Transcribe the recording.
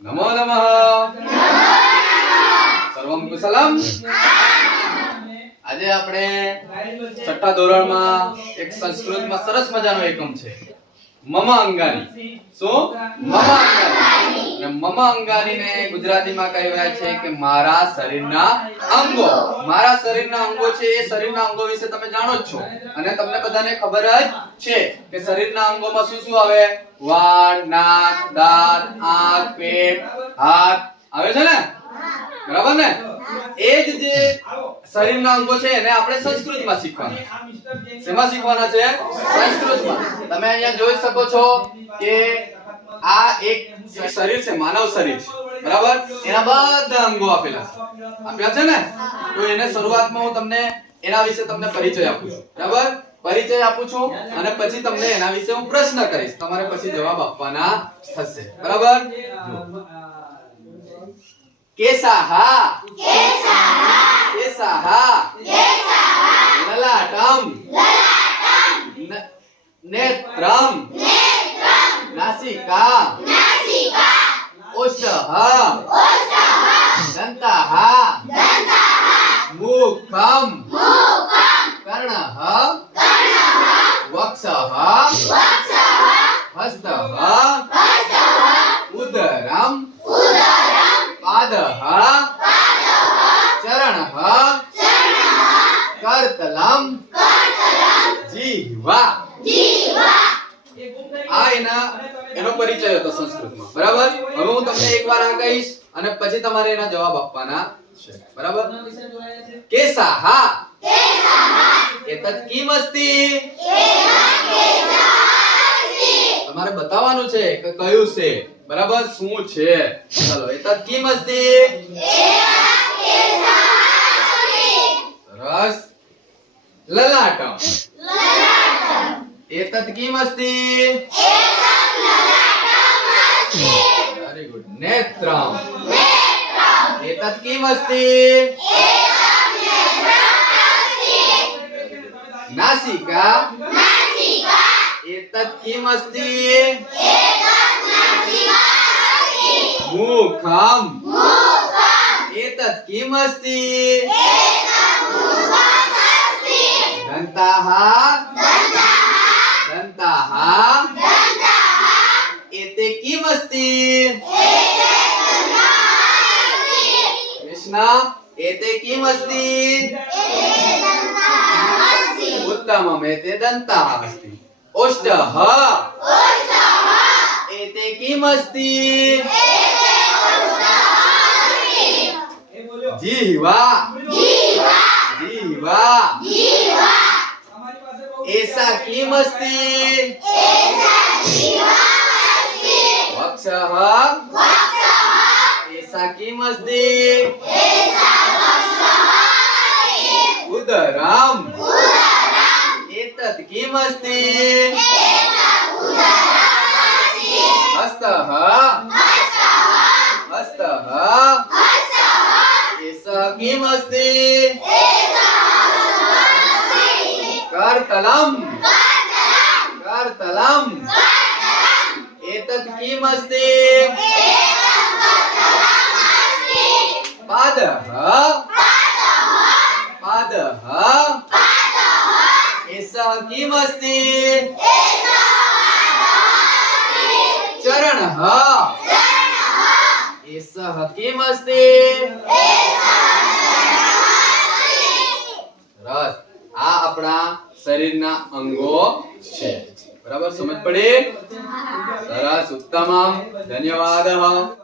નમો નમઃ. સર્વમ કુશલમ. આજે આપણે છઠ્ઠા ધોરણમાં એક સંસ્કૃતમાં સરસ મજાનો એકમ છે મમ અંગાની. શું? મમ અંગાની. અને મમ અંગાનીને ગુજરાતીમાં કહેવાય છે કે મારા શરીરના અંગો. મારા શરીરના અંગો છે એ શરીરના અંગો વિશે તમે જાણો જ છો અને તમને બધાને ખબર જ છે કે શરીરના અંગોમાં શું શું આવે? વાળ, નાક, દાંત, આંખ, પેટ, હાથ આવે છે ને? બરાબર ને? એ જ જે શરીરના અંગો છે એને આપણે સંસ્કૃતમાં શીખવાના. શેમાં શીખવાના છે? સંસ્કૃતમાં. તમે અહીંયા જોઈ શકો છો કે આ એક શરીર છે, માનવ શરીર છે. બરાબર? એના બધા અંગો આપેલા છે ને? તો એને શરૂઆતમાં હું તમને એના વિશે તમને પરિચય આપું છું. બરાબર? પરિચય આપું છું અને પછી તમને એના વિશે હું પ્રશ્ન કરીશ. તમારે પછી જવાબ આપવાના થશે. બરાબર? કેસાહા લલાટમ નેત્રમ નાસિકા ઓષ્ઠઃ દંતઃ મુખમ કર્ણઃ વક્ષઃ હસ્તઃ ઉદરમ પાદઃ ચરણઃ કરતલમ જીહ્વા. આ એનો પરિચય હતો સંસ્કૃતમાં. બરાબર? હવે હું તમને એકવાર આ કહીશ અને પછી તમારે એના જવાબ આપવાના છે. બરાબર? કેસાહા એતત કિમ અસ્તિ. તમારે બતાવવાનું છે કે કયું છે. બરાબર? શું છે? ચલો, એતત કિમ અસ્તિ. સરસ. લલાટમ. એતત કિમ અસ્તિ. Very good. નેત્રમ. એતત કિમ અસ્તિ. નાસિકા. एतत् किम् अस्ति. मुखम्. एतत् किम् अस्ति. दन्ताः. एते किम् अस्ति. कृष्ण. एते किम् अस्ति. उत्तमम्. एते दन्ताः अस्ति. ओष्ठः. एते किम् अस्ति. जिह्वा. एषा किम् अस्ति. वक्षः. एषा किम् अस्ति. उदरम्. एतत् किम् अस्ति. हस्तः. एषः किम् अस्ति. करतलम्. एतत् किम् अस्ति. पादः. एषः किम् अस्ति. चरणः. एषः किम् अस्ति. સરસ. આ આપણા શરીરના અંગો છે. બરાબર? સમજ પડી? સરસ. ઉત્તમ. ધન્યવાદ.